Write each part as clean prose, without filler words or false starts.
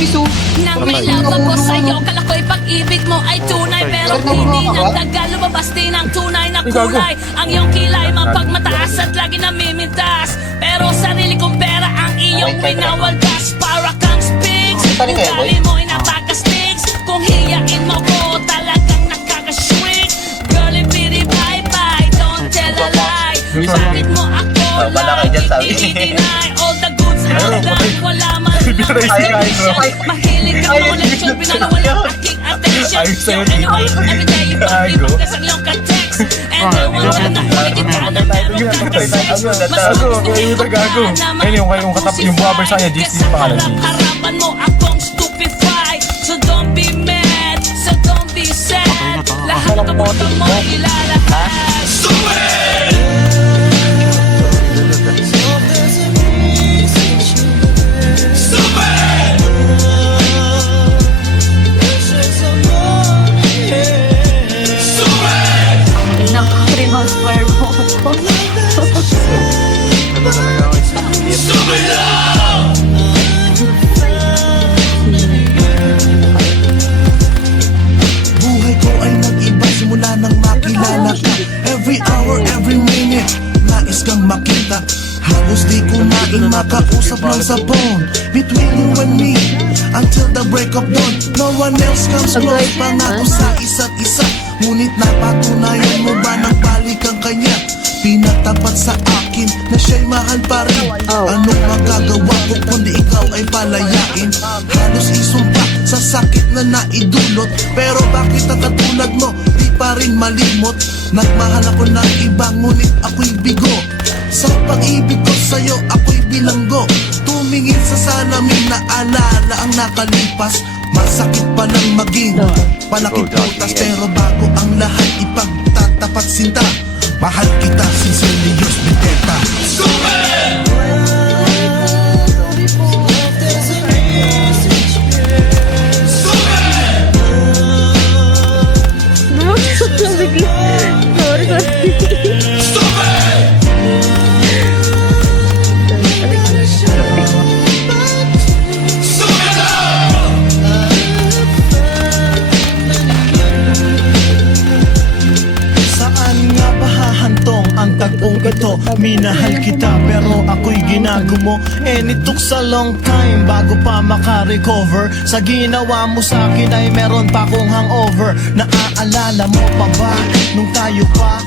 piso. Nang may love ko sa'yo, kala ko'y pag-ibig mo ay tunay. Pero hindi nagtagal, lumabas din ang tunay na kulay. Ang iyong kilay, mapagmataas at lagi namimintas. Pero sarili kong pera ang iyong pinawaldas. Para kang spigs, ugali mo'y napaka-sticks. Kung hiyain mo ko, talagang nakaka-shrink. Girlie, pity, bye-bye, don't tell a lie. Bakit mo ako lagi i-deny? All the goods out lang, wala man lang. Mahilig ka mo leksyon, pinanawala aking attention. So anyway, everyday you pag-ipagas ang iyong ka-text. And I wanna nakulit kita na meron kang ka-sex. Mas gusto ko pa naman yung bumabay sa'yo, GC pangalan. Harapan mo akong stupefied. So don't be mad, so don't be sad. Lahat ng puto mo ilalahad. Naka-remount mo ko. Buhay ko ay nag-iba simula nang makilala ka. Every hour, every minute, nais kang makita. Halos di kumain, makausap lang sa phone. Between you and me, until the break of dawn. No one else comes close, pangako sa isa't isa. Ngunit napatunayan mo ba nang balik ang kanya? Pinatapat sa akin na siya'y mahal pa rin. Anong magagawa ko kundi ikaw ay palayain? Halos isumpa sa sakit na naidulot. Pero bakit ang katulad mo di pa rin malimot? Nagmahal ako ng iba ngunit ako'y bigo. Sa pag-ibig ko sa'yo ako'y bilanggo. Tumingin sa salamin na alala ang nakalipas. Masakit palang maging palaking putas. Pero bago ang lahat ipagtatapat sinta. Mahal kita, sincerely yours, Binteta. Ang tagpong ito, minahal kita pero ako'y ginagumo. And it took a long time bago pa makarecover. Sa ginawa mo sa'kin ay meron pa kong hangover. Naaalala mo pa ba nung tayo pa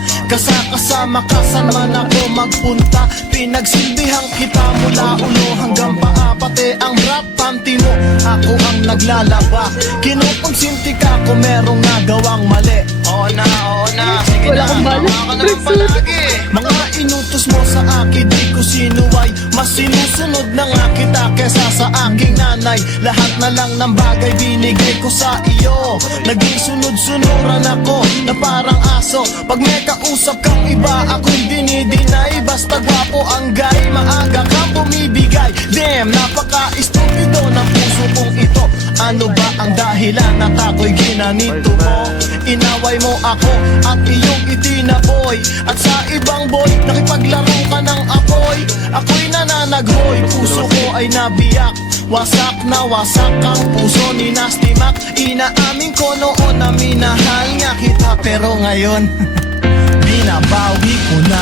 kasama ka saan man ako magpunta? Pinagsilbihan kita mula ulo hanggang paa. Pati ang rap panty mo, ako ang naglalaba. Kinukonsinti ka kung merong nagawang mali. Oo na, sige na, tama ka na lang palagi. Mga inutos mo sa akin, di ko sinuway. Mas sinusunod na nga kita kesa sa aking nanay. Lahat na lang ng bagay binigay ko sa iyo. Naging sunod-sunuran ako na parang aso. Pag may kausap kang iba, ako'y dinidinay. Basta gwapo ang guy, maaga kang bumibigay. Damn, napaka-estupido ng puso kong ito. Ano ba ang dahilan at ako'y ginanito mo? Inaway mo ako at iyong itinaboy. At sa ibang boy, nakipaglaro ka ng apoy. Ako'y nananaghoy, puso ko ay nabiyak. Wasak na wasak ang puso ni Nasty Mac. Inaamin ko noon na minahal nga kita. Pero ngayon, binabawi ko na.